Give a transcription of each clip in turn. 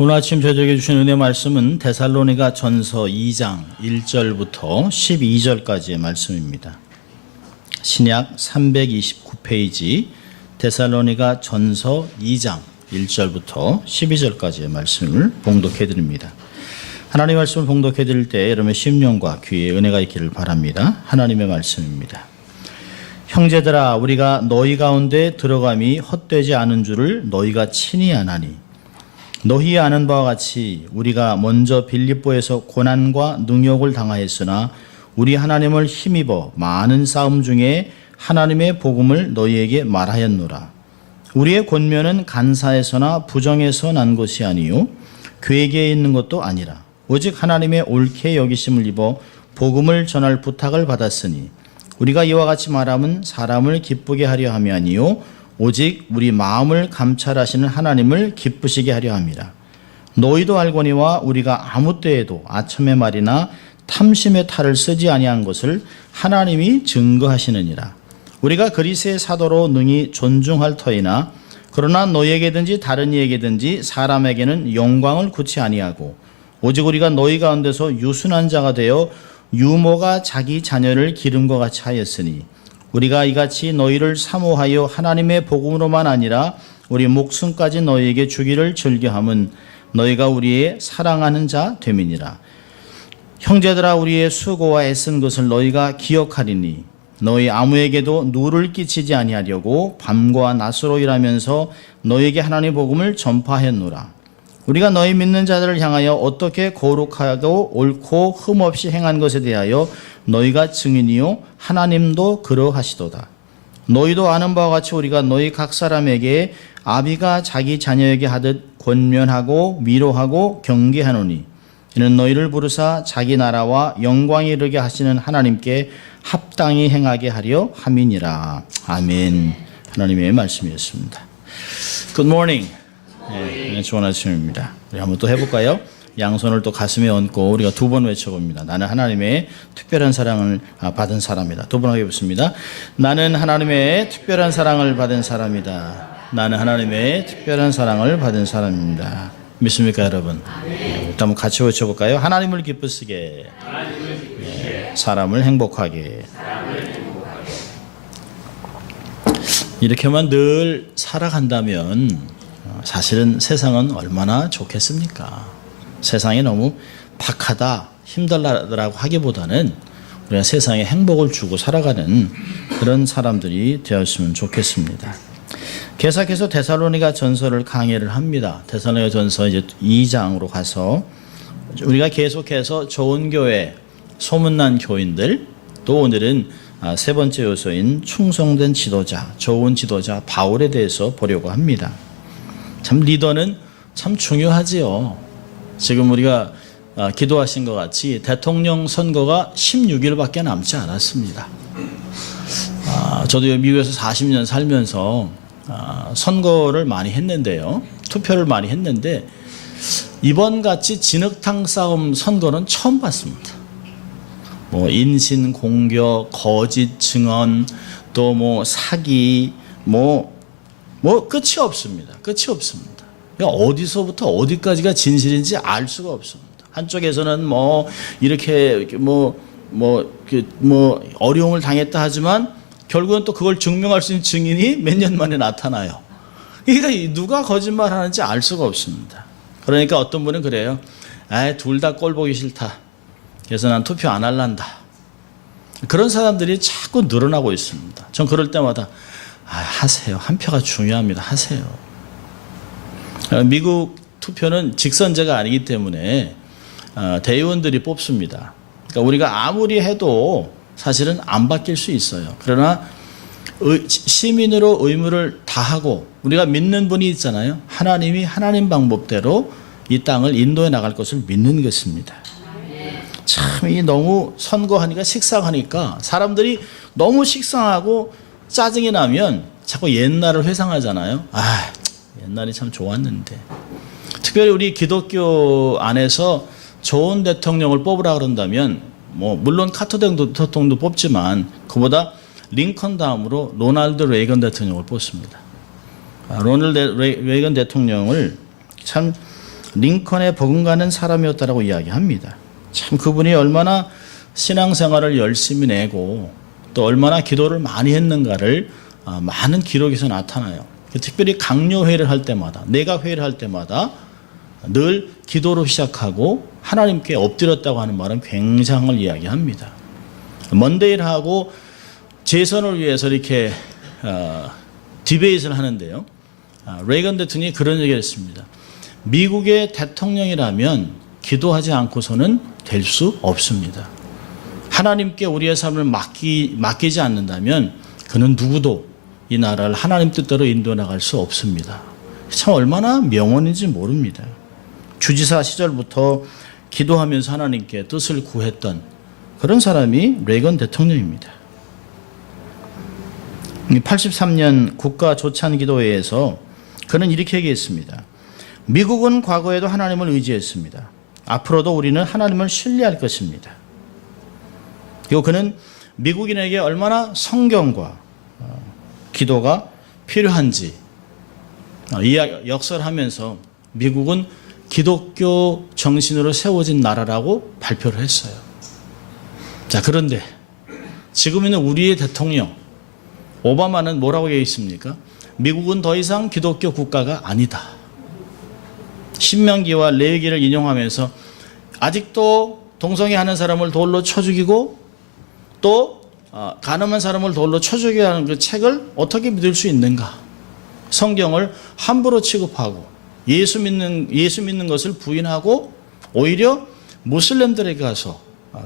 오늘 아침 저에게 주신 은혜 말씀은 데살로니가 전서 2장 1절부터 12절까지의 말씀입니다. 신약 329페이지 데살로니가 전서 2장 1절부터 12절까지의 말씀을 봉독해 드립니다. 하나님의 말씀을 봉독해 드릴 때 여러분의 심령과 귀에 은혜가 있기를 바랍니다. 하나님의 말씀입니다. 형제들아, 우리가 너희 가운데 들어감이 헛되지 않은 줄을 너희가 친히 아나니 너희 아는 바와 같이 우리가 먼저 빌립보에서 고난과 능욕을 당하였으나 우리 하나님을 힘입어 많은 싸움 중에 하나님의 복음을 너희에게 말하였노라. 우리의 권면은 간사에서나 부정에서 난 것이 아니요 괴계에 있는 것도 아니라 오직 하나님의 옳게 여기심을 입어 복음을 전할 부탁을 받았으니 우리가 이와 같이 말함은 사람을 기쁘게 하려 함이 아니요 오직 우리 마음을 감찰하시는 하나님을 기쁘시게 하려 함이라. 너희도 알거니와 우리가 아무 때에도 아첨의 말이나 탐심의 탈을 쓰지 아니한 것을 하나님이 증거하시느니라. 우리가 그리스의 사도로 능히 존중할 터이나 그러나 너희에게든지 다른 이에게든지 사람에게는 영광을 굳이 아니하고 오직 우리가 너희 가운데서 유순한 자가 되어 유모가 자기 자녀를 기름과 같이 하였으니 우리가 이같이 너희를 사모하여 하나님의 복음으로만 아니라 우리 목숨까지 너희에게 주기를 즐겨함은 너희가 우리의 사랑하는 자 됨이니라. 형제들아, 우리의 수고와 애쓴 것을 너희가 기억하리니 너희 아무에게도 누를 끼치지 아니하려고 밤과 낮으로 일하면서 너희에게 하나님의 복음을 전파하였노라. 우리가 너희 믿는 자들을 향하여 어떻게 거룩하고 옳고 흠없이 행한 것에 대하여 너희가 증인이요 하나님도 그러하시도다. 너희도 아는 바와 같이 우리가 너희 각 사람에게 아비가 자기 자녀에게 하듯 권면하고 위로하고 경계하노니 이는 너희를 부르사 자기 나라와 영광에 이르게 하시는 하나님께 합당히 행하게 하려 함이니라. 아멘. 하나님의 말씀이었습니다. Good morning. 네, 좋은 아침입니다. 우리 한번 또 해볼까요? 양손을 또 가슴에 얹고 우리가 두 번 외쳐봅니다. 나는 하나님의 특별한 사랑을 받은 사람이다. 두 번 하겠습니다. 나는 하나님의 특별한 사랑을 받은 사람이다. 나는 하나님의 특별한 사랑을 받은 사람입니다. 믿습니까, 여러분? 네, 일단 한번 같이 외쳐볼까요? 하나님을 기쁘시게, 네, 사람을 행복하게. 이렇게만 늘 살아간다면 사실은 세상은 얼마나 좋겠습니까? 세상이 너무 박하다, 힘들다라고 하기보다는 우리가 세상에 행복을 주고 살아가는 그런 사람들이 되었으면 좋겠습니다. 계속해서 데살로니가 전서를 강의를 합니다. 데살로니가 전서 이제 2장으로 가서 우리가 계속해서 좋은 교회, 소문난 교인들, 또 오늘은 세 번째 요소인 충성된 지도자, 좋은 지도자 바울에 대해서 보려고 합니다. 참 리더는 참 중요하지요. 지금 우리가 기도하신 것 같이 대통령 선거가 16일밖에 남지 않았습니다. 저도 미국에서 40년 살면서 선거를 많이 했는데요. 투표를 많이 했는데 이번같이 진흙탕 싸움 선거는 처음 봤습니다. 뭐 인신 공격, 거짓 증언, 또 뭐 사기, 뭐 끝이 없습니다. 끝이 없습니다. 어디서부터 어디까지가 진실인지 알 수가 없습니다. 한쪽에서는 뭐 이렇게 어려움을 당했다 하지만 결국은 또 그걸 증명할 수 있는 증인이 몇 년 만에 나타나요. 그러니까 누가 거짓말하는지 알 수가 없습니다. 그러니까 어떤 분은 그래요. 둘 다 꼴 보기 싫다. 그래서 난 투표 안 할란다. 그런 사람들이 자꾸 늘어나고 있습니다. 전 그럴 때마다 하세요. 한 표가 중요합니다. 하세요. 미국 투표는 직선제가 아니기 때문에 대의원들이 뽑습니다. 그러니까 우리가 아무리 해도 사실은 안 바뀔 수 있어요. 그러나 시민으로 의무를 다하고 우리가 믿는 분이 있잖아요. 하나님이 하나님 방법대로 이 땅을 인도해 나갈 것을 믿는 것입니다. 참 이 너무 선거하니까 식상하니까 사람들이 너무 식상하고 짜증이 나면 자꾸 옛날을 회상하잖아요. 옛날이 참 좋았는데. 특별히 우리 기독교 안에서 좋은 대통령을 뽑으라 그런다면 물론 카터 대통령도 뽑지만 그보다 링컨 다음으로 로널드 레이건 대통령을 뽑습니다. 로널드 레이건 대통령을 참 링컨에 버금가는 사람이었다라고 이야기합니다. 참 그분이 얼마나 신앙생활을 열심히 내고 또 얼마나 기도를 많이 했는가를 많은 기록에서 나타나요. 특별히 강요회를 할 때마다, 내각회를 할 때마다 늘 기도로 시작하고 하나님께 엎드렸다고 하는 말은 굉장한 걸 이야기합니다. 먼데일하고 재선을 위해서 이렇게 디베이트를 하는데요. 레이건 대통령이 그런 얘기를 했습니다. 미국의 대통령이라면 기도하지 않고서는 될 수 없습니다. 하나님께 우리의 삶을 맡기지 않는다면 그는 누구도 이 나라를 하나님 뜻대로 인도해 나갈 수 없습니다. 참 얼마나 명언인지 모릅니다. 주지사 시절부터 기도하면서 하나님께 뜻을 구했던 그런 사람이 레이건 대통령입니다. 83년 국가조찬기도회에서 그는 이렇게 얘기했습니다. 미국은 과거에도 하나님을 의지했습니다. 앞으로도 우리는 하나님을 신뢰할 것입니다. 그리고 그는 미국인에게 얼마나 성경과 기도가 필요한지 역설하면서 미국은 기독교 정신으로 세워진 나라라고 발표를 했어요. 자, 그런데 지금 있는 우리의 대통령 오바마는 뭐라고 얘기했습니까? 미국은 더 이상 기독교 국가가 아니다. 신명기와 레위기를 인용하면서 아직도 동성애하는 사람을 돌로 쳐 죽이고 또 간음한 사람을 돌로 쳐 죽여야 하는 그 책을 어떻게 믿을 수 있는가? 성경을 함부로 취급하고 예수 믿는 것을 부인하고 오히려 무슬림들에게 가서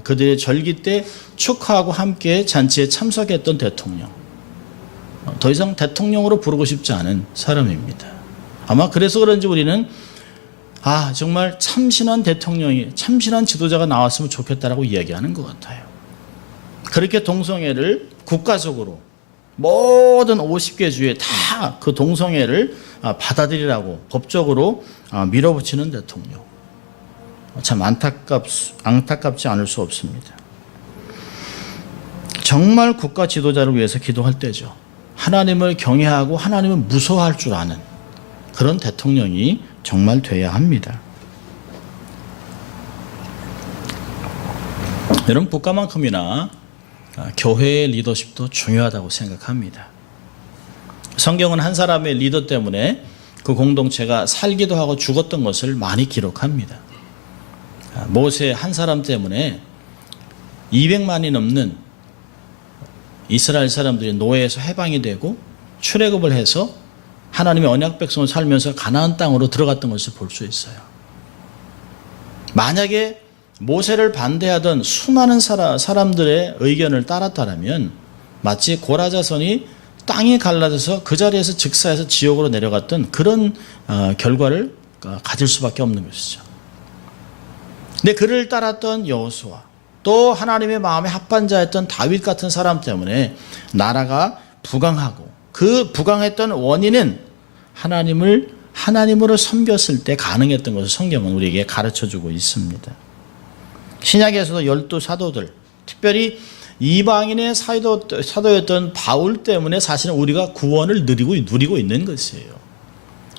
그들의 절기 때 축하하고 함께 잔치에 참석했던 대통령. 더 이상 대통령으로 부르고 싶지 않은 사람입니다. 아마 그래서 그런지 우리는 정말 참신한 대통령이, 참신한 지도자가 나왔으면 좋겠다라고 이야기하는 것 같아요. 그렇게 동성애를 국가적으로 모든 50개 주에 다 그 동성애를 받아들이라고 법적으로 밀어붙이는 대통령. 참 안타깝지 않을 수 없습니다. 정말 국가 지도자를 위해서 기도할 때죠. 하나님을 경외하고 하나님을 무서워할 줄 아는 그런 대통령이 정말 돼야 합니다. 여러분, 국가만큼이나 교회의 리더십도 중요하다고 생각합니다. 성경은 한 사람의 리더 때문에 그 공동체가 살기도 하고 죽었던 것을 많이 기록합니다. 모세 한 사람 때문에 200만이 넘는 이스라엘 사람들이 노예에서 해방이 되고 출애굽을 해서 하나님의 언약 백성을 살면서 가나안 땅으로 들어갔던 것을 볼 수 있어요. 만약에 모세를 반대하던 수많은 사람들의 의견을 따랐다면 마치 고라자손이 땅이 갈라져서 그 자리에서 즉사해서 지옥으로 내려갔던 그런 결과를 가질 수밖에 없는 것이죠. 근데 그를 따랐던 여호수아, 또 하나님의 마음에 합한 자였던 다윗 같은 사람 때문에 나라가 부강하고, 그 부강했던 원인은 하나님으로 섬겼을 때 가능했던 것을 성경은 우리에게 가르쳐주고 있습니다. 신약에서도 12사도들, 특별히 이방인의 사도였던 바울 때문에 사실은 우리가 구원을 누리고 있는 것이에요.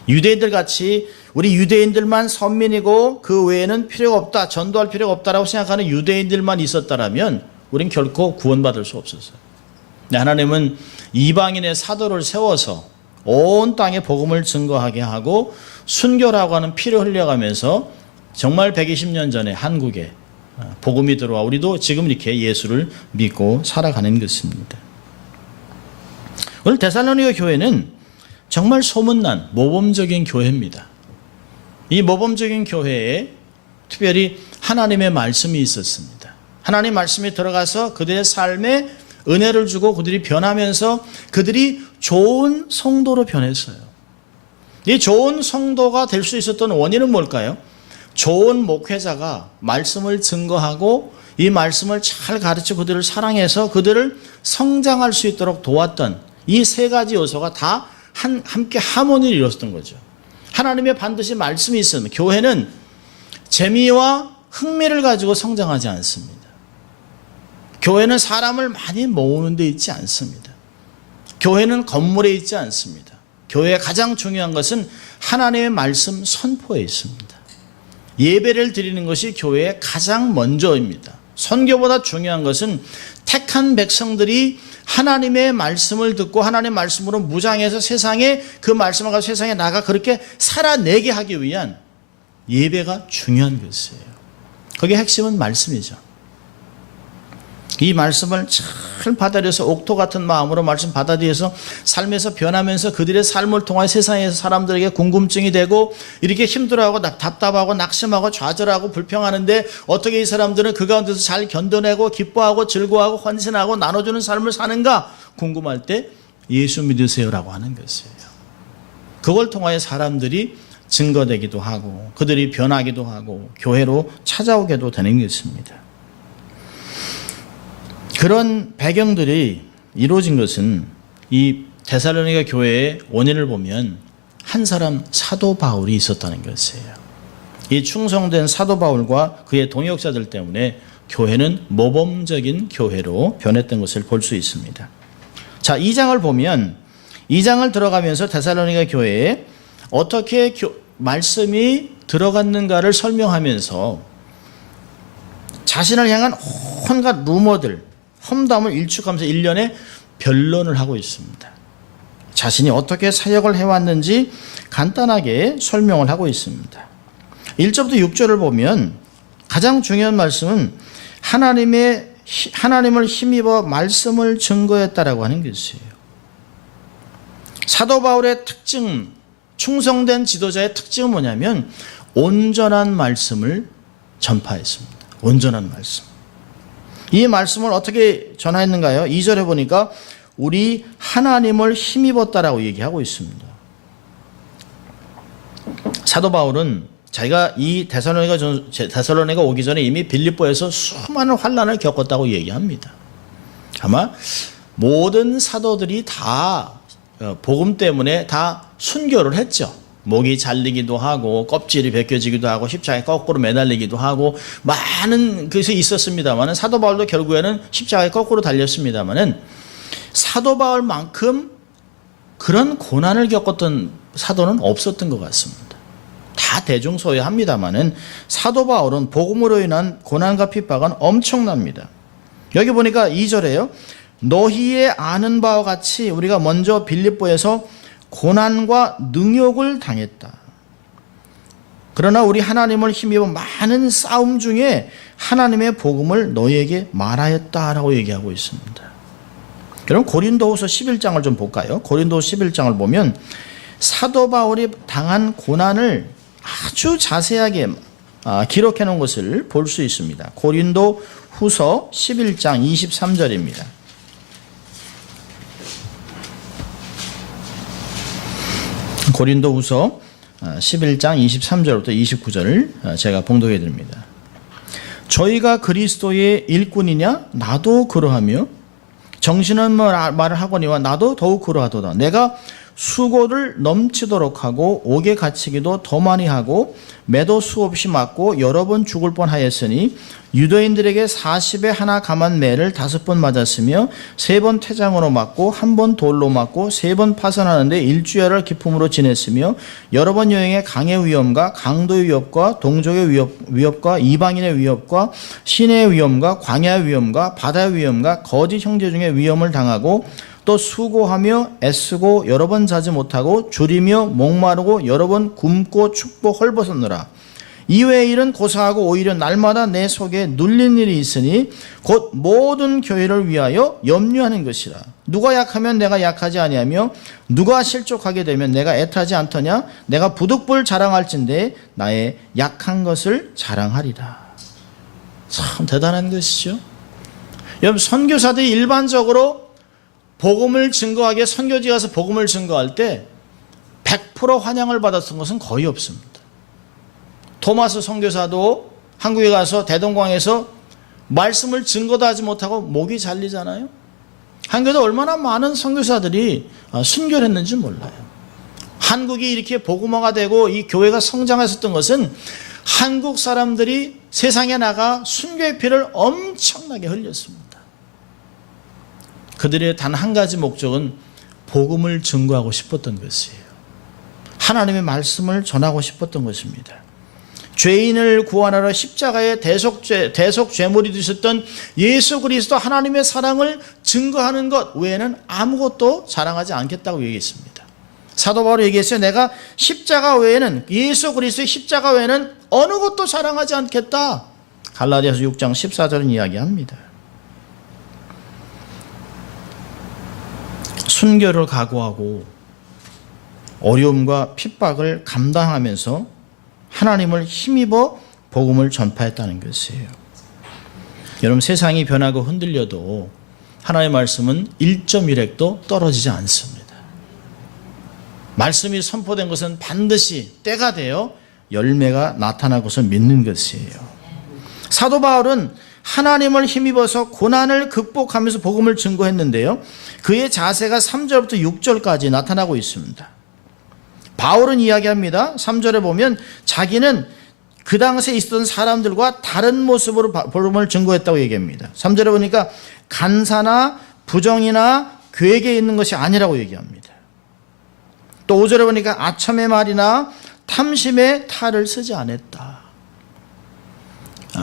유대인들 같이 우리 유대인들만 선민이고 그 외에는 필요가 없다, 전도할 필요가 없다라고 생각하는 유대인들만 있었다라면 우린 결코 구원받을 수 없었어요. 하나님은 이방인의 사도를 세워서 온 땅에 복음을 증거하게 하고 순교라고 하는 피를 흘려가면서 정말 120년 전에 한국에 복음이 들어와 우리도 지금 이렇게 예수를 믿고 살아가는 것입니다. 오늘 데살로니가 교회는 정말 소문난 모범적인 교회입니다. 이 모범적인 교회에 특별히 하나님의 말씀이 있었습니다. 하나님의 말씀이 들어가서 그들의 삶에 은혜를 주고 그들이 변하면서 그들이 좋은 성도로 변했어요. 이 좋은 성도가 될 수 있었던 원인은 뭘까요? 좋은 목회자가 말씀을 증거하고 이 말씀을 잘 가르쳐 그들을 사랑해서 그들을 성장할 수 있도록 도왔던 이 세 가지 요소가 다 함께 하모니를 이뤘던 거죠. 하나님의 반드시 말씀이 있으면 교회는 재미와 흥미를 가지고 성장하지 않습니다. 교회는 사람을 많이 모으는 데 있지 않습니다. 교회는 건물에 있지 않습니다. 교회의 가장 중요한 것은 하나님의 말씀 선포에 있습니다. 예배를 드리는 것이 교회의 가장 먼저입니다. 선교보다 중요한 것은 택한 백성들이 하나님의 말씀을 듣고 하나님의 말씀으로 무장해서 세상에 그 말씀을 가지고 세상에 나가 그렇게 살아내게 하기 위한 예배가 중요한 것이에요. 거기에 핵심은 말씀이죠. 이 말씀을 잘 받아들여서 옥토 같은 마음으로 말씀 받아들여서 삶에서 변하면서 그들의 삶을 통해 세상에서 사람들에게 궁금증이 되고 이렇게 힘들어하고 답답하고 낙심하고 좌절하고 불평하는데 어떻게 이 사람들은 그 가운데서 잘 견뎌내고 기뻐하고 즐거워하고 헌신하고 나눠주는 삶을 사는가 궁금할 때 예수 믿으세요라고 하는 것이에요. 그걸 통하여 사람들이 증거되기도 하고 그들이 변하기도 하고 교회로 찾아오게도 되는 것입니다. 그런 배경들이 이루어진 것은 이 데살로니가 교회의 원인을 보면 한 사람 사도 바울이 있었다는 것이에요. 이 충성된 사도 바울과 그의 동역자들 때문에 교회는 모범적인 교회로 변했던 것을 볼 수 있습니다. 자, 2장을 보면 2장을 들어가면서 데살로니가 교회에 어떻게 말씀이 들어갔는가를 설명하면서 자신을 향한 온갖 루머들 험담을 일축하면서 일련의 변론을 하고 있습니다. 자신이 어떻게 사역을 해왔는지 간단하게 설명을 하고 있습니다. 1절부터 6절을 보면 가장 중요한 말씀은 하나님을 힘입어 말씀을 증거했다라고 하는 것이에요. 사도 바울의 특징, 충성된 지도자의 특징은 뭐냐면 온전한 말씀을 전파했습니다. 온전한 말씀. 이 말씀을 어떻게 전하였는가요? 2절에 보니까 우리 하나님을 힘입었다라고 얘기하고 있습니다. 사도 바울은 자기가 이 데살로니가 오기 전에 이미 빌립보에서 수많은 환난을 겪었다고 얘기합니다. 아마 모든 사도들이 다 복음 때문에 다 순교를 했죠. 목이 잘리기도 하고 껍질이 벗겨지기도 하고 십자가에 거꾸로 매달리기도 하고 많은 것이 있었습니다만 사도 바울도 결국에는 십자가에 거꾸로 달렸습니다만 사도 바울만큼 그런 고난을 겪었던 사도는 없었던 것 같습니다. 다 대중소유합니다만 사도 바울은 복음으로 인한 고난과 핍박은 엄청납니다. 여기 보니까 2절에요. 너희의 아는 바와 같이 우리가 먼저 빌립보에서 고난과 능욕을 당했다. 그러나 우리 하나님을 힘입어 많은 싸움 중에 하나님의 복음을 너희에게 말하였다라고 얘기하고 있습니다. 여러분 고린도후서 11장을 좀 볼까요? 고린도후서 11장을 보면 사도 바울이 당한 고난을 아주 자세하게 기록해 놓은 것을 볼 수 있습니다. 고린도후서 11장 23절입니다. 고린도후서 11장 23절부터 29절을 제가 봉독해 드립니다. 저희가 그리스도의 일꾼이냐? 나도 그러하며 정신은 말을 하거니와 나도 더욱 그러하도다. 내가 수고를 넘치도록 하고 옥에 갇히기도 더 많이 하고 매도 수없이 맞고 여러 번 죽을 뻔하였으니 유대인들에게 40에 하나 감한 매를 5번 맞았으며 3번 퇴장으로 맞고 1번 돌로 맞고 3번 파선하는데 일주일을 기품으로 지냈으며 여러 번 여행에 강의 위험과 강도의 위협과 동족의 위협과 이방인의 위협과 신의 위험과 광야의 위험과 바다의 위험과 거짓 형제 중에 위험을 당하고 또 수고하며 애쓰고 여러 번 자지 못하고 줄이며 목마르고 여러 번 굶고 춥고 헐벗었노라. 이외의 일은 고사하고 오히려 날마다 내 속에 눌린 일이 있으니 곧 모든 교회를 위하여 염려하는 것이라. 누가 약하면 내가 약하지 아니하며 누가 실족하게 되면 내가 애타지 않더냐. 내가 부득불 자랑할진대 나의 약한 것을 자랑하리라. 참 대단한 것이죠. 여러분 선교사들이 일반적으로 복음을 증거하기에 선교지 가서 복음을 증거할 때 100% 환영을 받았던 것은 거의 없습니다. 토마스 선교사도 한국에 가서 대동강에서 말씀을 증거도 하지 못하고 목이 잘리잖아요. 한국에도 얼마나 많은 선교사들이 순교를 했는지 몰라요. 한국이 이렇게 복음화가 되고 이 교회가 성장했었던 것은 한국 사람들이 세상에 나가 순교의 피를 엄청나게 흘렸습니다. 그들의 단 한 가지 목적은 복음을 증거하고 싶었던 것이에요. 하나님의 말씀을 전하고 싶었던 것입니다. 죄인을 구원하러 십자가의 대속죄물이 되셨던 예수 그리스도 하나님의 사랑을 증거하는 것 외에는 아무것도 자랑하지 않겠다고 얘기했습니다. 사도 바울이 얘기했어요. 내가 십자가 외에는, 예수 그리스도의 십자가 외에는 어느 것도 자랑하지 않겠다. 갈라디아서 6장 14절은 이야기합니다. 순교를 각오하고 어려움과 핍박을 감당하면서 하나님을 힘입어 복음을 전파했다는 것이에요. 여러분, 세상이 변하고 흔들려도 하나님의 말씀은 1.1획도 떨어지지 않습니다. 말씀이 선포된 것은 반드시 때가 되어 열매가 나타날 것을 믿는 것이에요. 사도 바울은 하나님을 힘입어서 고난을 극복하면서 복음을 증거했는데요, 그의 자세가 3절부터 6절까지 나타나고 있습니다. 바울은 이야기합니다. 3절에 보면 자기는 그 당시에 있었던 사람들과 다른 모습으로 복음을 증거했다고 얘기합니다. 3절에 보니까 간사나 부정이나 괴계 있는 것이 아니라고 얘기합니다. 또 5절에 보니까 아첨의 말이나 탐심의 탈을 쓰지 않았다.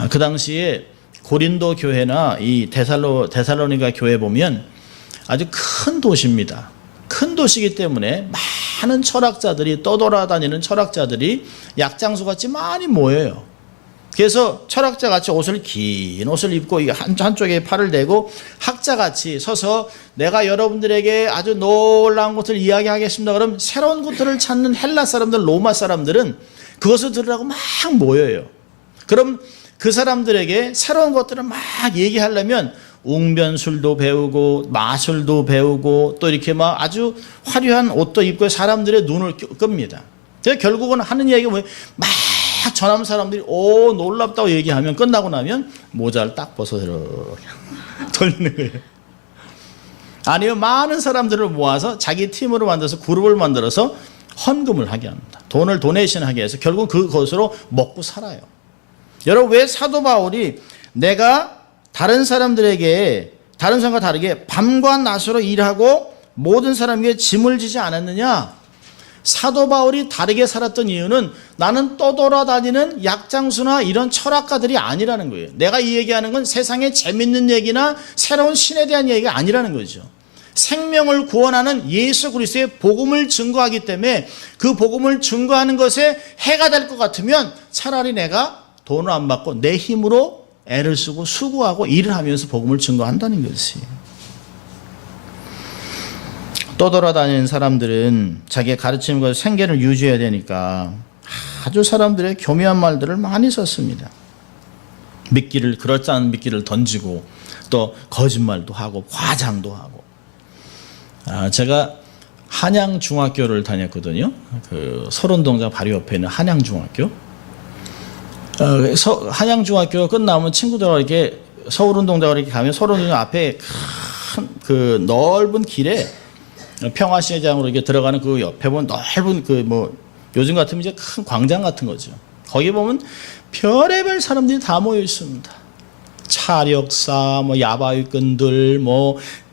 그 당시에 고린도 교회나 이 데살로니가 교회 보면 아주 큰 도시입니다. 큰 도시이기 때문에 많은 철학자들이, 떠돌아다니는 철학자들이 약장수같이 많이 모여요. 그래서 철학자같이 긴 옷을 입고 한쪽에 팔을 대고 학자같이 서서 내가 여러분들에게 아주 놀라운 것을 이야기하겠습니다. 그럼 새로운 것들을 찾는 헬라 사람들, 로마 사람들은 그것을 들으라고 막 모여요. 그럼 그 사람들에게 새로운 것들을 막 얘기하려면 웅변술도 배우고 마술도 배우고 또 이렇게 막 아주 화려한 옷도 입고 사람들의 눈을 끕니다. 그래서 결국은 하는 얘기가 뭐예요? 막 전함 사람들이 오 놀랍다고 얘기하면 끝나고 나면 모자를 딱 벗어서 이렇게 돌리는 거예요. 아니요, 많은 사람들을 모아서 자기 팀으로 만들어서 그룹을 만들어서 헌금을 하게 합니다. 돈을 도네이션 하게 해서 결국 그것으로 먹고 살아요. 여러분, 왜 사도 바울이 내가 다른 사람과 다르게 밤과 낮으로 일하고 모든 사람에게 짐을 지지 않았느냐? 사도 바울이 다르게 살았던 이유는 나는 떠돌아다니는 약장수나 이런 철학가들이 아니라는 거예요. 내가 이 얘기하는 건 세상에 재밌는 얘기나 새로운 신에 대한 얘기가 아니라는 거죠. 생명을 구원하는 예수 그리스도의 복음을 증거하기 때문에 그 복음을 증거하는 것에 해가 될 것 같으면 차라리 내가 돈을 안 받고 내 힘으로 애를 쓰고 수고하고 일을 하면서 복음을 증거한다는 것이에요. 떠돌아다니는 사람들은 자기의 가르치는 것을 생계를 유지해야 되니까 아주 사람들의 교묘한 말들을 많이 썼습니다. 미끼를, 그럴싸한 미끼를 던지고 또 거짓말도 하고 과장도 하고. 제가 한양중학교를 다녔거든요. 그 서론동장 바로 옆에 있는 한양중학교. 한양중학교가 끝나면 친구들하고 이렇게 서울운동장으로 이렇게 가면 서울운동장 앞에 큰 그 넓은 길에 평화시장으로 이렇게 들어가는 그 옆에 보면 넓은 요즘 같으면 이제 큰 광장 같은 거죠. 거기 보면 별의별 사람들이 다 모여 있습니다. 차력사, 야바위꾼들,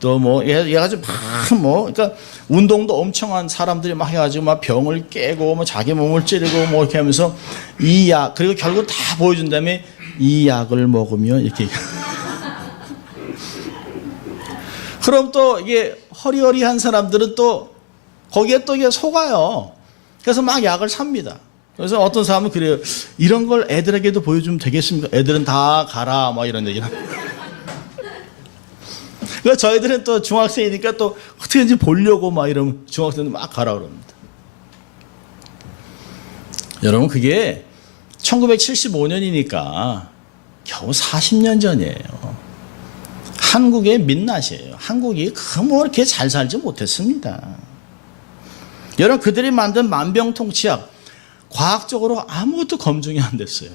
해가지고 그러니까 운동도 엄청 한 사람들이 막 해가지고 막 병을 깨고 자기 몸을 찌르고 이렇게 하면서 이 약, 그리고 결국 다 보여준 다음에 이 약을 먹으면 이렇게. 그럼 또 이게 허리허리한 사람들은 또 거기에 또 이게 속아요. 그래서 막 약을 삽니다. 그래서 어떤 사람은 그래요. 이런 걸 애들에게도 보여주면 되겠습니까? 애들은 다 가라, 이런 얘기를 합니다. 그러니까 저희들은 또 중학생이니까 또 어떻게든지 보려고 이러면 중학생들 막 가라 그럽니다. 여러분, 그게 1975년이니까 겨우 40년 전이에요. 한국의 민낯이에요. 한국이 그렇게 잘 살지 못했습니다. 여러분, 그들이 만든 만병통치약 과학적으로 아무것도 검증이 안 됐어요.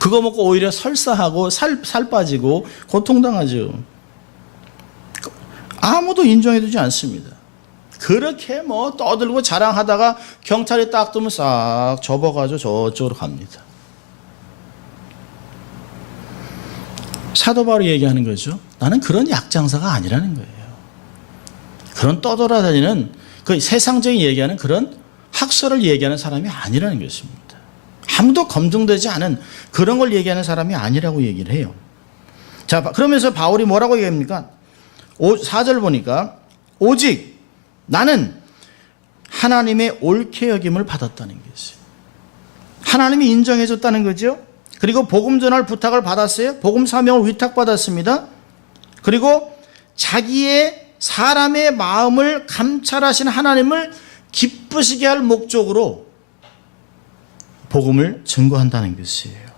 그거 먹고 오히려 설사하고 살 빠지고 고통당하죠. 아무도 인정해주지 않습니다. 그렇게 떠들고 자랑하다가 경찰이 딱 뜨면 싹 접어가지고 저쪽으로 갑니다. 사도 바울이 얘기하는 거죠. 나는 그런 약장사가 아니라는 거예요. 그런 떠돌아다니는 그 세상적인 얘기하는 그런 학설을 얘기하는 사람이 아니라는 것입니다. 아무도 검증되지 않은 그런 걸 얘기하는 사람이 아니라고 얘기를 해요. 자, 그러면서 바울이 뭐라고 얘기합니까? 4절 보니까 오직 나는 하나님의 옳게 여김을 받았다는 것이에요. 하나님이 인정해 줬다는 거죠. 그리고 복음 전할 부탁을 받았어요. 복음 사명을 위탁받았습니다. 그리고 자기의 사람의 마음을 감찰하신 하나님을 기쁘시게 할 목적으로 복음을 증거한다는 것이에요.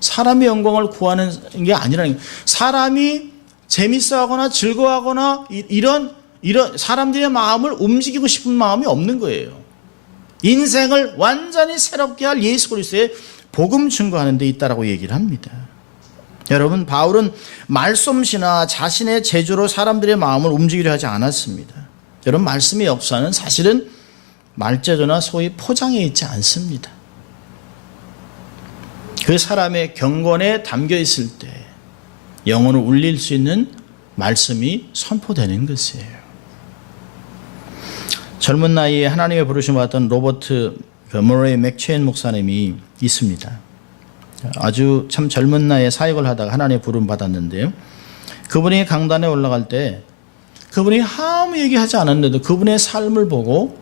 사람의 영광을 구하는 게 아니라는 거예요. 사람이 재밌어하거나 즐거워하거나 이런 사람들의 마음을 움직이고 싶은 마음이 없는 거예요. 인생을 완전히 새롭게 할 예수 그리스도의 복음 증거하는 데 있다라고 얘기를 합니다. 여러분, 바울은 말솜씨나 자신의 재주로 사람들의 마음을 움직이려 하지 않았습니다. 여러분, 말씀의 역사는 사실은 말재주나 소위 포장에 있지 않습니다. 그 사람의 경건에 담겨 있을 때 영혼을 울릴 수 있는 말씀이 선포되는 것이에요. 젊은 나이에 하나님의 부르심을 받던 로버트 머레이 맥체인 목사님이 있습니다. 아주 참 젊은 나이에 사역을 하다가 하나님의 부름 받았는데요. 그분이 강단에 올라갈 때 그분이 아무 얘기하지 않았는데도 그분의 삶을 보고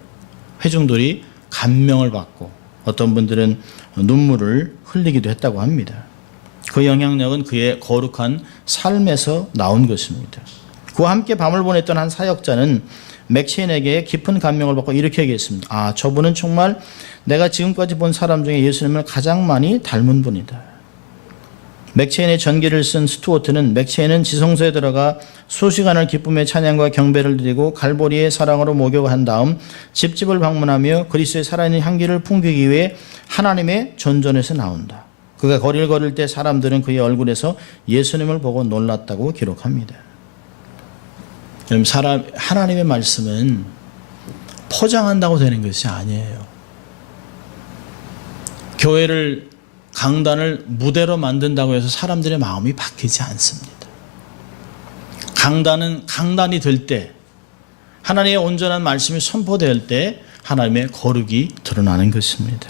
회중들이 감명을 받고 어떤 분들은 눈물을 흘리기도 했다고 합니다. 그 영향력은 그의 거룩한 삶에서 나온 것입니다. 그와 함께 밤을 보냈던 한 사역자는 맥체인에게 깊은 감명을 받고 이렇게 얘기했습니다. 아, 저분은 정말 내가 지금까지 본 사람 중에 예수님을 가장 많이 닮은 분이다. 맥체인의 전기를 쓴 스튜어트는 맥체인은 지성소에 들어가 수시간을 기쁨의 찬양과 경배를 드리고 갈보리의 사랑으로 목욕한 다음 집집을 방문하며 그리스도의 살아있는 향기를 풍기기 위해 하나님의 전전에서 나온다. 그가 거리를 걸을 때 사람들은 그의 얼굴에서 예수님을 보고 놀랐다고 기록합니다. 하나님의 말씀은 포장한다고 되는 것이 아니에요. 교회를 강단을 무대로 만든다고 해서 사람들의 마음이 바뀌지 않습니다. 강단은 강단이 될 때, 하나님의 온전한 말씀이 선포될 때 하나님의 거룩이 드러나는 것입니다.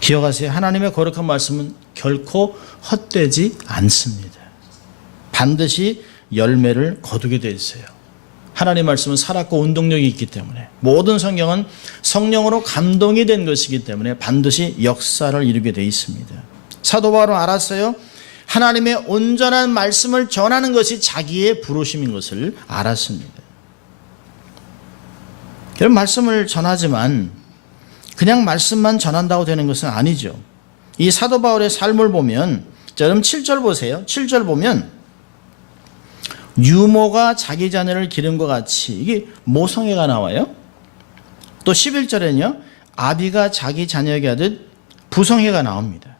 기억하세요. 하나님의 거룩한 말씀은 결코 헛되지 않습니다. 반드시 열매를 거두게 되어 있어요. 하나님의 말씀은 살았고 운동력이 있기 때문에 모든 성경은 성령으로 감동이 된 것이기 때문에 반드시 역사를 이루게 되어 있습니다. 사도 바울은 알았어요. 하나님의 온전한 말씀을 전하는 것이 자기의 부르심인 것을 알았습니다. 그런 말씀을 전하지만 그냥 말씀만 전한다고 되는 것은 아니죠. 이 사도 바울의 삶을 보면, 자, 여러분 7절 보세요. 7절 보면 유모가 자기 자녀를 기른 것 같이, 이게 모성애가 나와요. 또 11절에는요 아비가 자기 자녀에게 하듯 부성애가 나옵니다.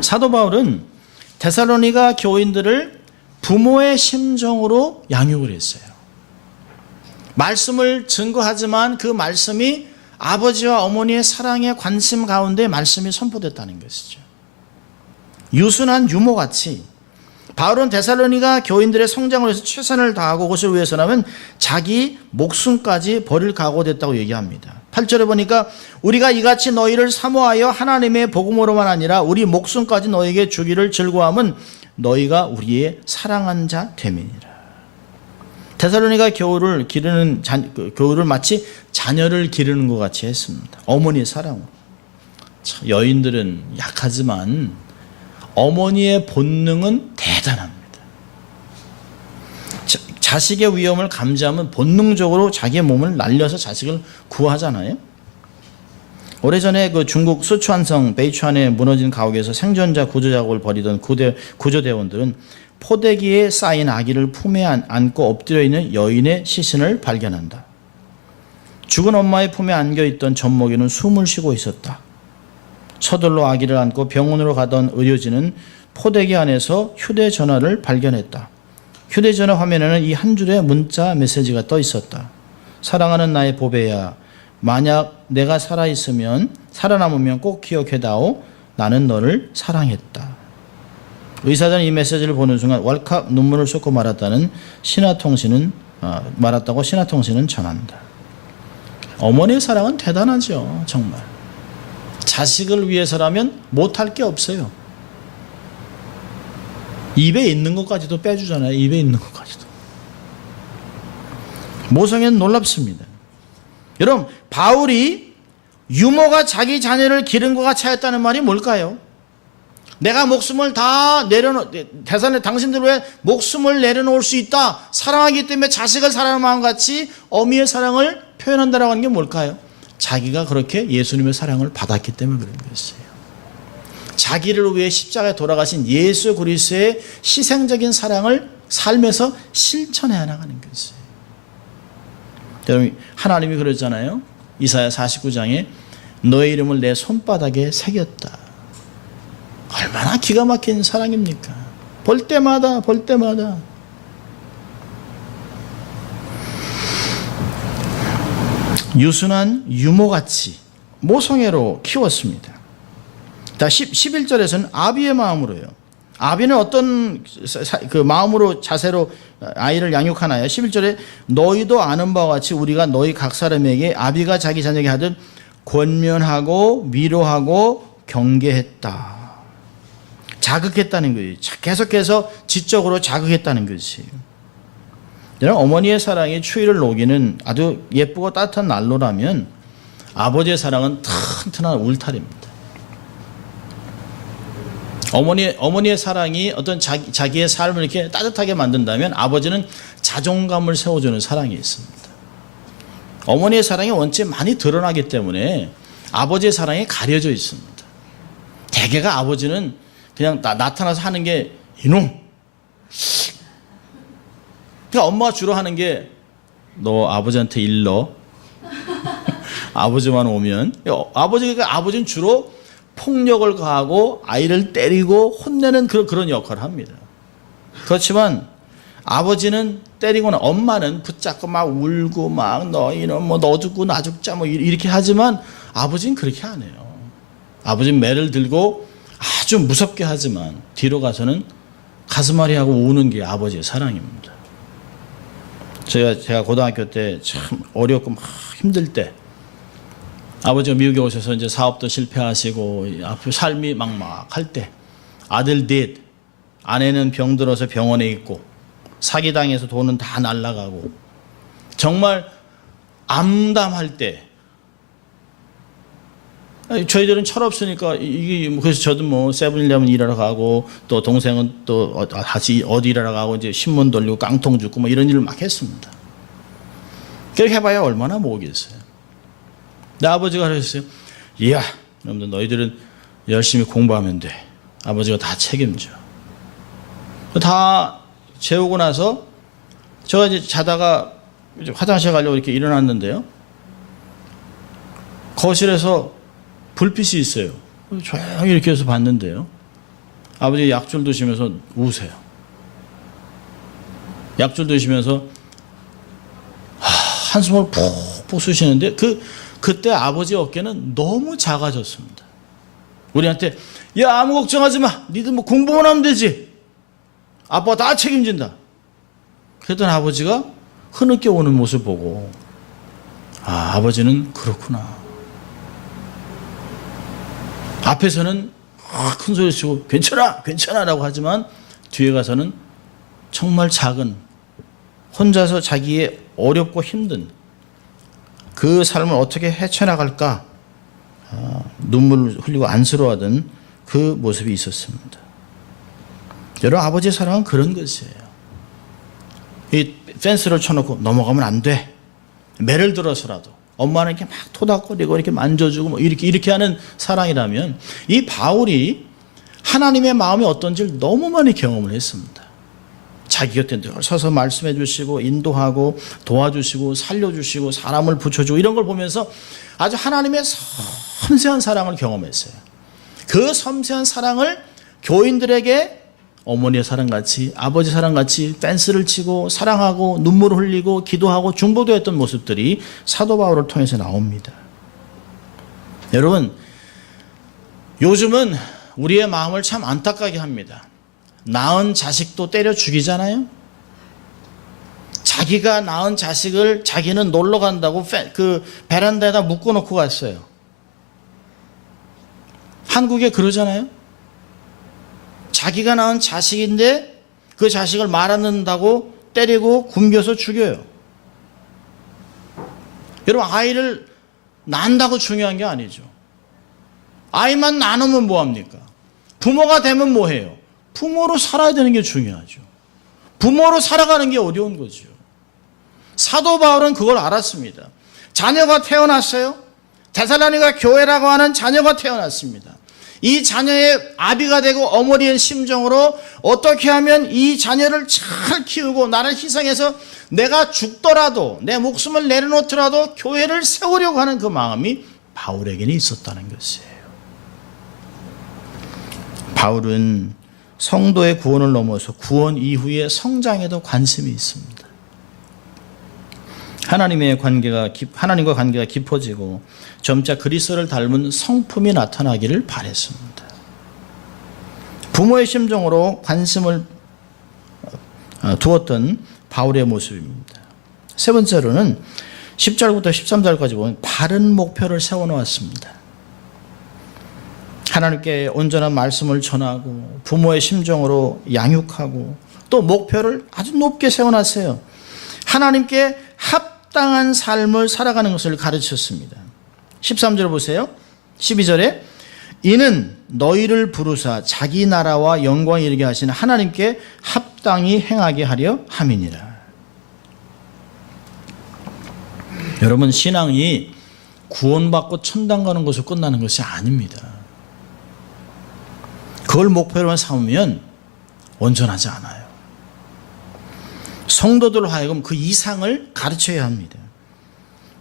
사도 바울은 데살로니가 교인들을 부모의 심정으로 양육을 했어요. 말씀을 증거하지만 그 말씀이 아버지와 어머니의 사랑의 관심 가운데 말씀이 선포됐다는 것이죠. 유순한 유모같이 바울은 데살로니가 교인들의 성장을 위해서 최선을 다하고 그것을 위해서라면 자기 목숨까지 버릴 각오됐다고 얘기합니다. 8절에 보니까 우리가 이같이 너희를 사모하여 하나님의 복음으로만 아니라 우리 목숨까지 너희에게 주기를 즐거워함은 너희가 우리의 사랑한 자 됨이니라. 데살로니가 교우를 마치 자녀를 기르는 것 같이 했습니다. 어머니의 사랑으로. 여인들은 약하지만 어머니의 본능은 대단합니다. 자식의 위험을 감지하면 본능적으로 자기의 몸을 날려서 자식을 구하잖아요. 오래전에 그 중국 수촨성 베이촨에 무너진 가옥에서 생존자 구조 작업을 벌이던 구조대원들은 포대기에 쌓인 아기를 품에 안고 엎드려 있는 여인의 시신을 발견한다. 죽은 엄마의 품에 안겨있던 젖먹이는 숨을 쉬고 있었다. 서둘러 아기를 안고 병원으로 가던 의료진은 포대기 안에서 휴대전화를 발견했다. 휴대전화 화면에는 이 한 줄의 문자 메시지가 떠 있었다. 사랑하는 나의 보배야, 만약 내가 살아남으면 꼭 기억해다오. 나는 너를 사랑했다. 의사들은 이 메시지를 보는 순간 왈칵 눈물을 쏟고 말았다고 신화통신은 전한다. 어머니의 사랑은 대단하죠. 정말. 자식을 위해서라면 못할 게 없어요. 입에 있는 것까지도 빼주잖아요. 입에 있는 것까지도. 모성애는 놀랍습니다. 여러분, 바울이 유모가 자기 자녀를 기른 것과 차였다는 말이 뭘까요? 내가 목숨을 다 대산에 당신들 왜 목숨을 내려놓을 수 있다. 사랑하기 때문에 자식을 사랑하는 마음같이 어미의 사랑을 표현한다라고 하는 게 뭘까요? 자기가 그렇게 예수님의 사랑을 받았기 때문에 그런 것이에요. 자기를 위해 십자가에 돌아가신 예수 그리스도의 희생적인 사랑을 삶에서 실천해 나가는 것이에요. 여러분, 하나님이 그러잖아요. 이사야 49장에 너의 이름을 내 손바닥에 새겼다. 얼마나 기가 막힌 사랑입니까? 볼 때마다 유순한 유모같이 모성애로 키웠습니다. 11절에서는 아비의 마음으로요. 아비는 어떤 그 마음으로 자세로 아이를 양육하나요? 11절에 너희도 아는 바와 같이 우리가 너희 각 사람에게 아비가 자기 자녀에게 하듯 권면하고 위로하고 경계했다. 자극했다는 거예요. 계속해서 지적으로 자극했다는 것이에요. 여러분, 어머니의 사랑이 추위를 녹이는 아주 예쁘고 따뜻한 난로라면 아버지의 사랑은 튼튼한 울타리입니다. 어머니의 사랑이 어떤 자기의 삶을 이렇게 따뜻하게 만든다면 아버지는 자존감을 세워주는 사랑이 있습니다. 어머니의 사랑이 원체 많이 드러나기 때문에 아버지의 사랑이 가려져 있습니다. 대개가 아버지는 그냥 나타나서 하는 게 이놈. 그러니까 엄마가 주로 하는 게 너 아버지한테 일러. 아버지만 오면 아버지는 주로 폭력을 가하고 아이를 때리고 혼내는 그런 역할을 합니다. 그렇지만 아버지는 때리거나 엄마는 붙잡고 막 울고 막 너희는 뭐 너 죽고 나 죽자 뭐 이렇게 하지만 아버지는 그렇게 안 해요. 아버지는 매를 들고 아주 무섭게 하지만 뒤로 가서는 가슴앓이 하고 우는 게 아버지의 사랑입니다. 제가 고등학교 때 참 어렵고 막 힘들 때 아버지가 미국에 오셔서 이제 사업도 실패하시고 앞으로 삶이 막막할 때 아들 넷, 아내는 병들어서 병원에 있고 사기당해서 돈은 다 날라가고 정말 암담할 때 저희들은 철없으니까 이게 그래서 저도 뭐 세븐일레븐 일하러 가고 또 동생은 또 다시 어디 일하러 가고 이제 신문 돌리고 깡통 줍고 뭐 이런 일을 막 했습니다. 그렇게 해봐야 얼마나 모으겠어요. 내 아버지가 그랬어요. 이야, 여러분들 너희들은 열심히 공부하면 돼. 아버지가 다 책임져. 다 재우고 나서 제가 이제 자다가 이제 화장실 가려고 이렇게 일어났는데요. 거실에서 불빛이 있어요. 조용히 이렇게 해서 봤는데요. 아버지 약줄 드시면서 우세요. 약줄 드시면서 한숨을 푹푹 쉬시는데 그때 아버지 어깨는 너무 작아졌습니다. 우리한테 야 아무 걱정하지 마. 니들 뭐 공부만 하면 되지. 아빠가 다 책임진다. 그랬더니 아버지가 흐느껴 오는 모습 보고 아버지는 그렇구나. 앞에서는 큰 소리 치고 괜찮아 라고 하지만 뒤에 가서는 정말 작은 혼자서 자기의 어렵고 힘든 그 삶을 어떻게 헤쳐나갈까 눈물을 흘리고 안쓰러워하던 그 모습이 있었습니다. 여러분, 아버지의 사랑은 그런 것이에요. 이 펜스를 쳐놓고 넘어가면 안 돼. 매를 들어서라도 엄마는 이렇게 막 토닥거리고 이렇게 만져주고 뭐 이렇게 하는 사랑이라면 이 바울이 하나님의 마음이 어떤지를 너무 많이 경험을 했습니다. 자기 곁에 늘 서서 말씀해 주시고 인도하고 도와주시고 살려주시고 사람을 붙여주고 이런 걸 보면서 아주 하나님의 섬세한 사랑을 경험했어요. 그 섬세한 사랑을 교인들에게 어머니의 사랑같이 아버지 사랑같이 댄스를 치고 사랑하고 눈물을 흘리고 기도하고 중보도 했던 모습들이 사도 바울을 통해서 나옵니다. 여러분, 요즘은 우리의 마음을 참 안타깝게 합니다. 낳은 자식도 때려 죽이잖아요. 자기가 낳은 자식을 자기는 놀러 간다고 그 베란다에다 묶어놓고 갔어요. 한국에 그러잖아요. 자기가 낳은 자식인데 그 자식을 말 안 듣는다고 때리고 굶겨서 죽여요. 여러분, 아이를 낳는다고 중요한 게 아니죠. 아이만 낳으면 뭐합니까? 부모가 되면 뭐해요? 부모로 살아야 되는 게 중요하죠. 부모로 살아가는 게 어려운 거죠. 사도 바울은 그걸 알았습니다. 자녀가 태어났어요. 데살로니가 교회라고 하는 자녀가 태어났습니다. 이 자녀의 아비가 되고 어머니의 심정으로 어떻게 하면 이 자녀를 잘 키우고 나를 희생해서 내가 죽더라도 내 목숨을 내려놓더라도 교회를 세우려고 하는 그 마음이 바울에게는 있었다는 것이에요. 바울은 성도의 구원을 넘어서 구원 이후의 성장에도 관심이 있습니다. 하나님과 관계가 깊어지고 점차 그리스도를 닮은 성품이 나타나기를 바랬습니다. 부모의 심정으로 관심을 두었던 바울의 모습입니다. 세 번째로는 10절부터 13절까지 보면 바른 목표를 세워놓았습니다. 하나님께 온전한 말씀을 전하고 부모의 심정으로 양육하고 또 목표를 아주 높게 세워놨어요. 하나님께 합당한 삶을 살아가는 것을 가르쳤습니다. 13절 보세요. 12절에 이는 너희를 부르사 자기 나라와 영광에 이르게 하신 하나님께 합당히 행하게 하려 함이니라. 여러분, 신앙이 구원받고 천당 가는 것으로 끝나는 것이 아닙니다. 그걸 목표로만 삼으면 온전하지 않아요. 성도들로 하여금 그 이상을 가르쳐야 합니다.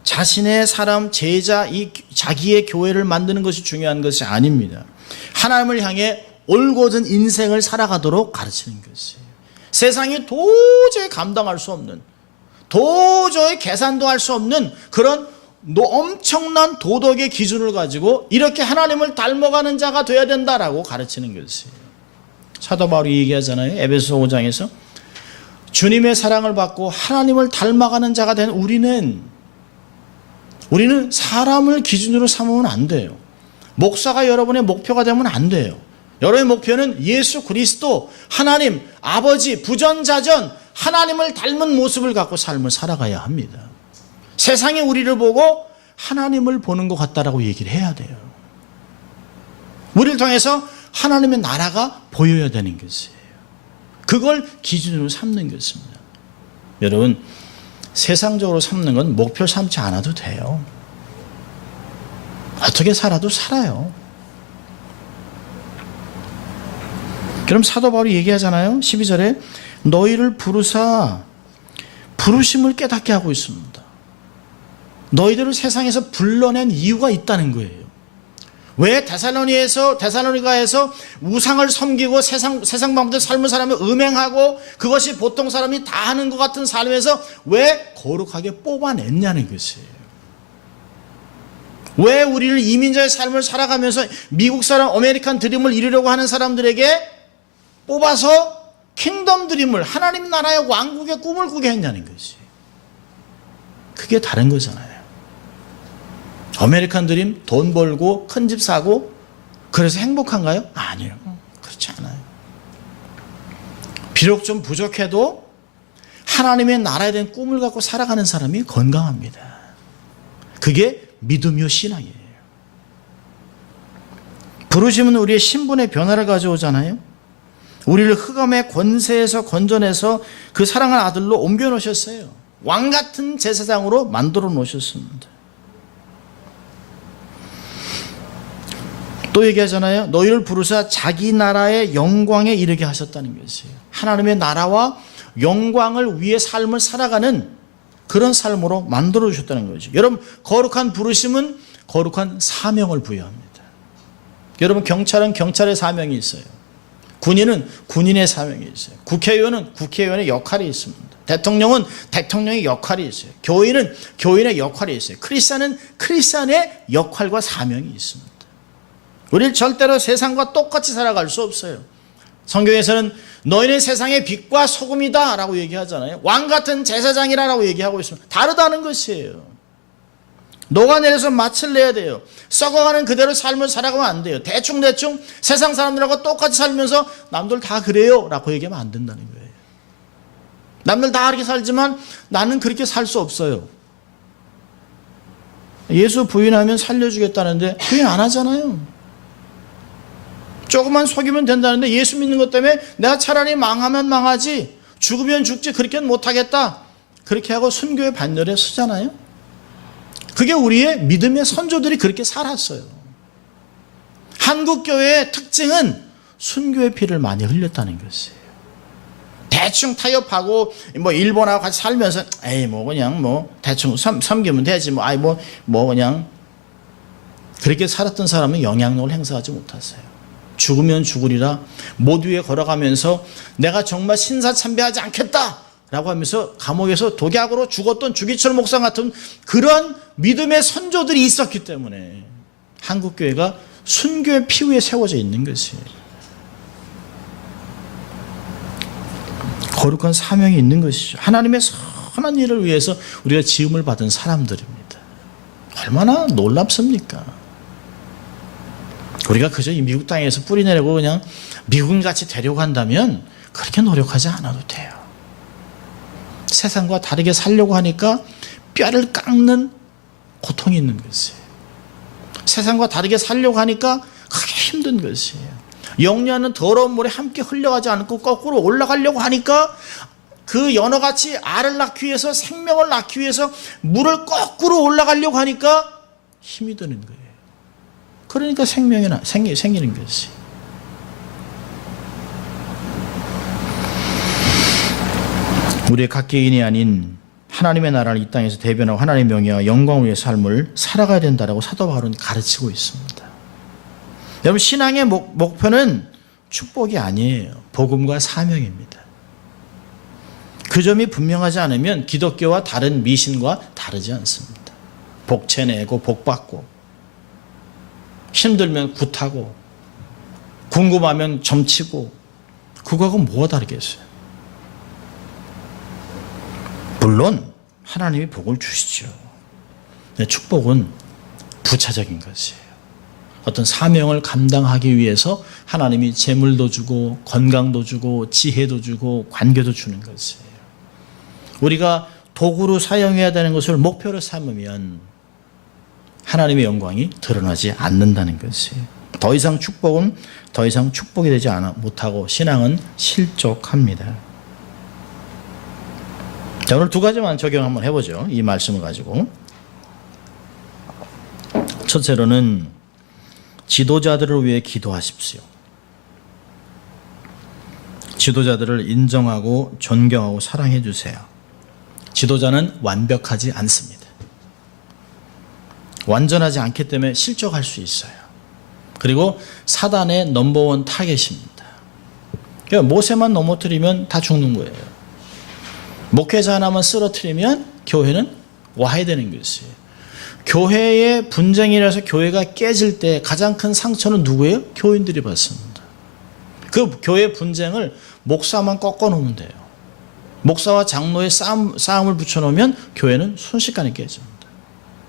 자신의 사람, 제자, 자기의 교회를 만드는 것이 중요한 것이 아닙니다. 하나님을 향해 올곧은 인생을 살아가도록 가르치는 것이에요. 세상이 도저히 감당할 수 없는, 도저히 계산도 할 수 없는 그런 엄청난 도덕의 기준을 가지고 이렇게 하나님을 닮아가는 자가 되어야 된다라고 가르치는 것이에요. 사도 바울이 얘기하잖아요. 에베소 5장에서 주님의 사랑을 받고 하나님을 닮아가는 자가 된 우리는 사람을 기준으로 삼으면 안 돼요. 목사가 여러분의 목표가 되면 안 돼요. 여러분의 목표는 예수 그리스도, 하나님, 아버지, 부전자전, 하나님을 닮은 모습을 갖고 삶을 살아가야 합니다. 세상이 우리를 보고 하나님을 보는 것 같다라고 얘기를 해야 돼요. 우리를 통해서 하나님의 나라가 보여야 되는 것이에요. 그걸 기준으로 삼는 것입니다. 여러분, 세상적으로 삼는 건 목표 삼지 않아도 돼요. 어떻게 살아도 살아요. 그럼 사도 바울이 얘기하잖아요. 12절에 너희를 부르사 부르심을 깨닫게 하고 있습니다. 너희들을 세상에서 불러낸 이유가 있다는 거예요. 왜 데살로니가에서 우상을 섬기고 세상 방법대로 삶을 사람을 음행하고 그것이 보통 사람이 다 하는 것 같은 삶에서 왜 거룩하게 뽑아냈냐는 것이에요. 왜 우리를 이민자의 삶을 살아가면서 미국 사람 아메리칸 드림을 이루려고 하는 사람들에게 뽑아서 킹덤 드림을, 하나님 나라의 왕국의 꿈을 꾸게 했냐는 것이. 그게 다른 거잖아요. 아메리칸 드림, 돈 벌고 큰 집 사고 그래서 행복한가요? 아니요. 그렇지 않아요. 비록 좀 부족해도 하나님의 나라에 대한 꿈을 갖고 살아가는 사람이 건강합니다. 그게 믿음이요 신앙이에요. 부르심은 우리의 신분의 변화를 가져오잖아요. 우리를 흑암의 권세에서 건져내서 그 사랑하는 아들로 옮겨 놓으셨어요. 왕 같은 제사장으로 만들어 놓으셨습니다. 또 얘기하잖아요. 너희를 부르사 자기 나라의 영광에 이르게 하셨다는 것이에요. 하나님의 나라와 영광을 위해 삶을 살아가는 그런 삶으로 만들어 주셨다는 거죠. 여러분, 거룩한 부르심은 거룩한 사명을 부여합니다. 여러분, 경찰은 경찰의 사명이 있어요. 군인은 군인의 사명이 있어요. 국회의원은 국회의원의 역할이 있습니다. 대통령은 대통령의 역할이 있어요. 교인은 교인의 역할이 있어요. 크리스찬은 크리스찬의 역할과 사명이 있습니다. 우리는 절대로 세상과 똑같이 살아갈 수 없어요. 성경에서는 너희는 세상의 빛과 소금이다 라고 얘기하잖아요. 왕 같은 제사장이라고 얘기하고 있습니다. 다르다는 것이에요. 녹아내려서 맛을 내야 돼요. 썩어가는 그대로 삶을 살아가면 안 돼요. 대충대충 세상 사람들하고 똑같이 살면서 남들 다 그래요 라고 얘기하면 안 된다는 거예요. 남들 다 그렇게 살지만 나는 그렇게 살 수 없어요. 예수 부인하면 살려주겠다는데 부인 안 하잖아요. 조금만 속이면 된다는데 예수 믿는 것 때문에 내가 차라리 망하면 망하지 죽으면 죽지 그렇게는 못하겠다. 그렇게 하고 순교의 반열에 서잖아요. 그게 우리의 믿음의 선조들이 그렇게 살았어요. 한국교회의 특징은 순교의 피를 많이 흘렸다는 것이에요. 대충 타협하고 뭐 일본하고 같이 살면서 에이 뭐 그냥 뭐 대충 섬기면 되지 뭐 아이 뭐 그냥 그렇게 살았던 사람은 영향력을 행사하지 못했어요. 죽으면 죽으리라 못 위에 걸어가면서 내가 정말 신사참배하지 않겠다 라고 하면서 감옥에서 독약으로 죽었던 주기철 목사 같은 그런 믿음의 선조들이 있었기 때문에 한국교회가 순교의 피 위에 세워져 있는 것이에요. 거룩한 사명이 있는 것이죠. 하나님의 선한 일을 위해서 우리가 지음을 받은 사람들입니다. 얼마나 놀랍습니까? 우리가 그저 이 미국 땅에서 뿌리내리고 그냥 미국인같이 되려고 한다면 그렇게 노력하지 않아도 돼요. 세상과 다르게 살려고 하니까 뼈를 깎는 고통이 있는 것이에요. 세상과 다르게 살려고 하니까 크게 힘든 것이에요. 영리하는 더러운 물에 함께 흘려가지 않고 거꾸로 올라가려고 하니까 그 연어같이 알을 낳기 위해서 생명을 낳기 위해서 물을 거꾸로 올라가려고 하니까 힘이 드는 거예요. 그러니까 생명이 생기는 것이. 우리의 각개인이 아닌 하나님의 나라를 이 땅에서 대변하고 하나님의 명예와 영광을 위해 삶을 살아가야 된다라고 사도 바울은 가르치고 있습니다. 여러분 신앙의 목표는 축복이 아니에요. 복음과 사명입니다. 그 점이 분명하지 않으면 기독교와 다른 미신과 다르지 않습니다. 복채내고 복받고 힘들면 굿하고 궁금하면 점치고 그거하고 뭐가 다르겠어요? 물론 하나님이 복을 주시죠. 축복은 부차적인 것이에요. 어떤 사명을 감당하기 위해서 하나님이 재물도 주고 건강도 주고 지혜도 주고 관계도 주는 것이에요. 우리가 도구로 사용해야 되는 것을 목표로 삼으면 하나님의 영광이 드러나지 않는다는 것이에요. 더 이상 축복은 더 이상 축복이 되지 못하고 신앙은 실족합니다. 자, 오늘 두 가지만 적용 한번 해보죠. 이 말씀을 가지고. 첫째로는 지도자들을 위해 기도하십시오. 지도자들을 인정하고 존경하고 사랑해 주세요. 지도자는 완벽하지 않습니다. 완전하지 않기 때문에 실족할 수 있어요. 그리고 사단의 넘버원 타겟입니다. 그러니까 모세만 넘어뜨리면 다 죽는 거예요. 목회자 하나만 쓰러뜨리면 교회는 와해되는 것이에요. 교회의 분쟁이라서 교회가 깨질 때 가장 큰 상처는 누구예요? 교인들이 받습니다. 그 교회 분쟁을 목사만 꺾어놓으면 돼요. 목사와 장로의 싸움을 붙여놓으면 교회는 순식간에 깨집니다.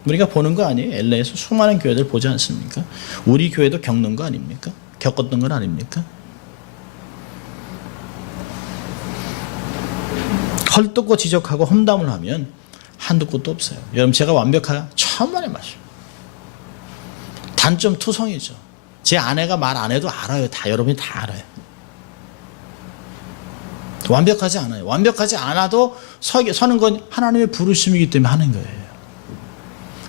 우리가 보는 거 아니에요? LA에서 수많은 교회들 보지 않습니까? 우리 교회도 겪는 거 아닙니까? 겪었던 건 아닙니까? 헐뜯고 지적하고 험담을 하면 한두 곳도 없어요. 여러분 제가 완벽해요? 천만의 말씀. 단점 투성이죠. 제 아내가 말 안 해도 알아요. 다 여러분이 다 알아요. 완벽하지 않아요. 완벽하지 않아도 서는 건 하나님의 부르심이기 때문에 하는 거예요.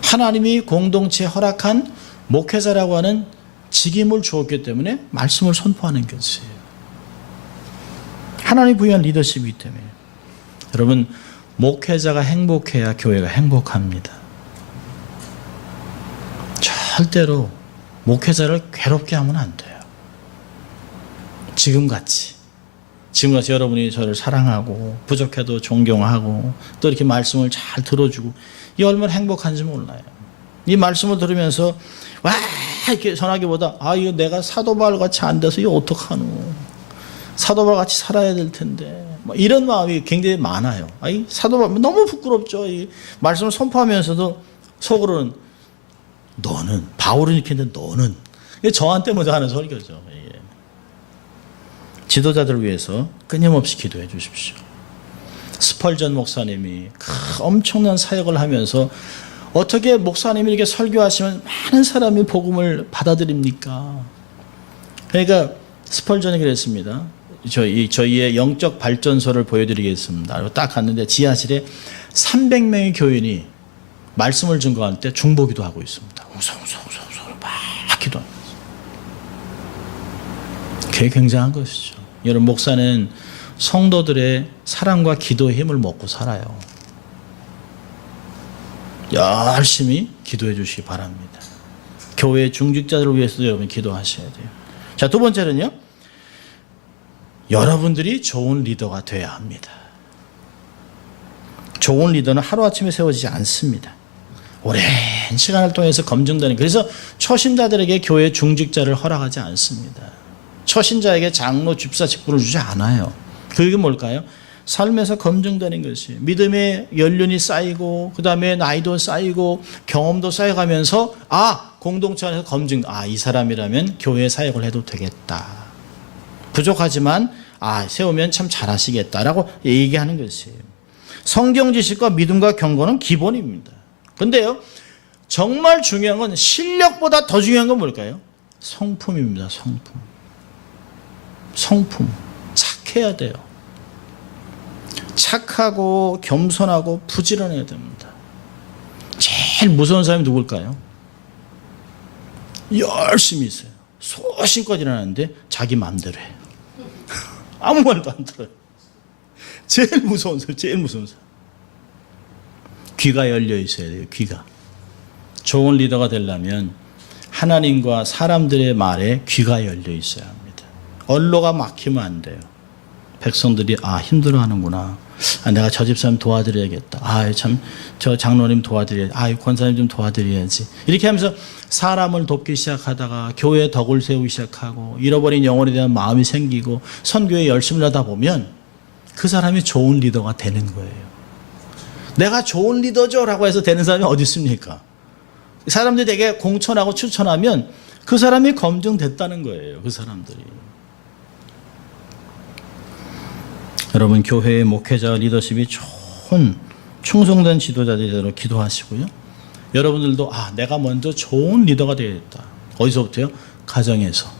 하나님이 공동체에 허락한 목회자라고 하는 직임을 주었기 때문에 말씀을 선포하는 것이에요. 하나님이 부여한 리더십이기 때문에. 여러분 목회자가 행복해야 교회가 행복합니다. 절대로 목회자를 괴롭게 하면 안 돼요. 지금같이 여러분이 저를 사랑하고 부족해도 존경하고 또 이렇게 말씀을 잘 들어주고 이 얼마나 행복한지 몰라요. 이 말씀을 들으면서 와 이렇게 전하기보다 아 이거 내가 사도바울 같이 안 돼서 이거 어떡하노. 사도바 같이 살아야 될 텐데 뭐 이런 마음이 굉장히 많아요. 아이 사도바 너무 부끄럽죠. 이 말씀을 선포하면서도 속으로는 너는 바울은 이렇게 했는데 너는 저한테 먼저 하는 설교죠. 예. 지도자들을 위해서 끊임없이 기도해 주십시오. 스펄전 목사님이 엄청난 사역을 하면서 어떻게 목사님이 이렇게 설교하시면 많은 사람이 복음을 받아들입니까? 그러니까 스펄전이 그랬습니다. 저희의 영적 발전소를 보여드리겠습니다. 딱 갔는데 지하실에 300명의 교인이 말씀을 증거할 때 중보기도 하고 있습니다. 웅성웅성웅성 막 기도합니다. 그게 굉장한 것이죠. 여러분 목사는 성도들의 사랑과 기도의 힘을 먹고 살아요. 열심히 기도해 주시기 바랍니다. 교회 중직자들을 위해서도 여러분 기도하셔야 돼요. 자, 두 번째는요. 여러분들이 좋은 리더가 되어야 합니다. 좋은 리더는 하루아침에 세워지지 않습니다. 오랜 시간을 통해서 검증되는, 그래서 초신자들에게 교회 중직자를 허락하지 않습니다. 초신자에게 장로, 집사 직분을 주지 않아요. 그게 뭘까요? 삶에서 검증되는 것이 믿음의 연륜이 쌓이고 그 다음에 나이도 쌓이고 경험도 쌓여가면서 공동체 안에서 검증, 이 사람이라면 교회 사역을 해도 되겠다. 부족하지만 세우면 참 잘하시겠다라고 얘기하는 것이에요. 성경 지식과 믿음과 경고는 기본입니다. 그런데요, 정말 중요한 건 실력보다 더 중요한 건 뭘까요? 성품입니다. 성품. 착해야 돼요. 착하고 겸손하고 부지런해야 됩니다. 제일 무서운 사람이 누굴까요? 열심히 있어요. 소신껏 일어나는데 자기 마음대로 해요. 아무 말도 안 들어요. 제일 무서운 사람. 귀가 열려 있어야 돼요. 귀가. 좋은 리더가 되려면 하나님과 사람들의 말에 귀가 열려 있어야 합니다. 언로가 막히면 안 돼요. 백성들이 힘들어하는구나. 내가 저 집사람 도와드려야겠다. 참 저 장로님 도와드려야지. 권사님 좀 도와드려야지. 이렇게 하면서 사람을 돕기 시작하다가 교회에 덕을 세우기 시작하고 잃어버린 영혼에 대한 마음이 생기고 선교에 열심을 하다 보면 그 사람이 좋은 리더가 되는 거예요. 내가 좋은 리더죠 라고 해서 되는 사람이 어디 있습니까? 사람들이 되게 공천하고 추천하면 그 사람이 검증됐다는 거예요. 그 사람들이. 여러분 교회의 목회자 리더십이 좋은 충성된 지도자들이 되도록 기도하시고요. 여러분들도 내가 먼저 좋은 리더가 되겠다. 어디서부터요? 가정에서,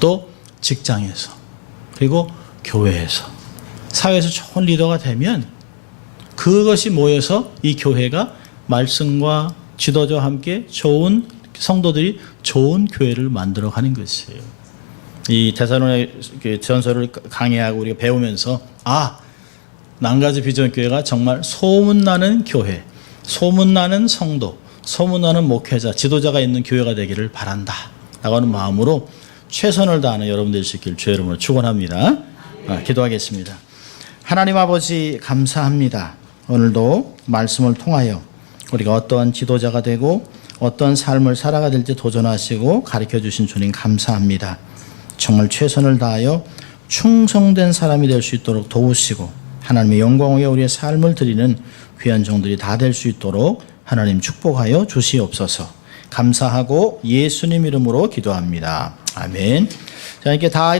또 직장에서, 그리고 교회에서, 사회에서 좋은 리더가 되면 그것이 모여서 이 교회가 말씀과 지도자와 함께 좋은 성도들이 좋은 교회를 만들어가는 것이에요. 이 데살로니가 전서를 강의하고 우리가 배우면서 난가지 비전교회가 정말 소문나는 교회, 소문나는 성도, 소문나는 목회자, 지도자가 있는 교회가 되기를 바란다 라고 하는 마음으로 최선을 다하는 여러분들 되시길 주의 이름으로 축원합니다. 기도하겠습니다. 하나님 아버지 감사합니다. 오늘도 말씀을 통하여 우리가 어떠한 지도자가 되고 어떤 삶을 살아가 될지 도전하시고 가르쳐 주신 주님 감사합니다. 정말 최선을 다하여 충성된 사람이 될 수 있도록 도우시고 하나님의 영광 위에 우리의 삶을 드리는 귀한 종들이 다 될 수 있도록 하나님 축복하여 주시옵소서. 감사하고 예수님 이름으로 기도합니다. 아멘. 자, 이렇게 다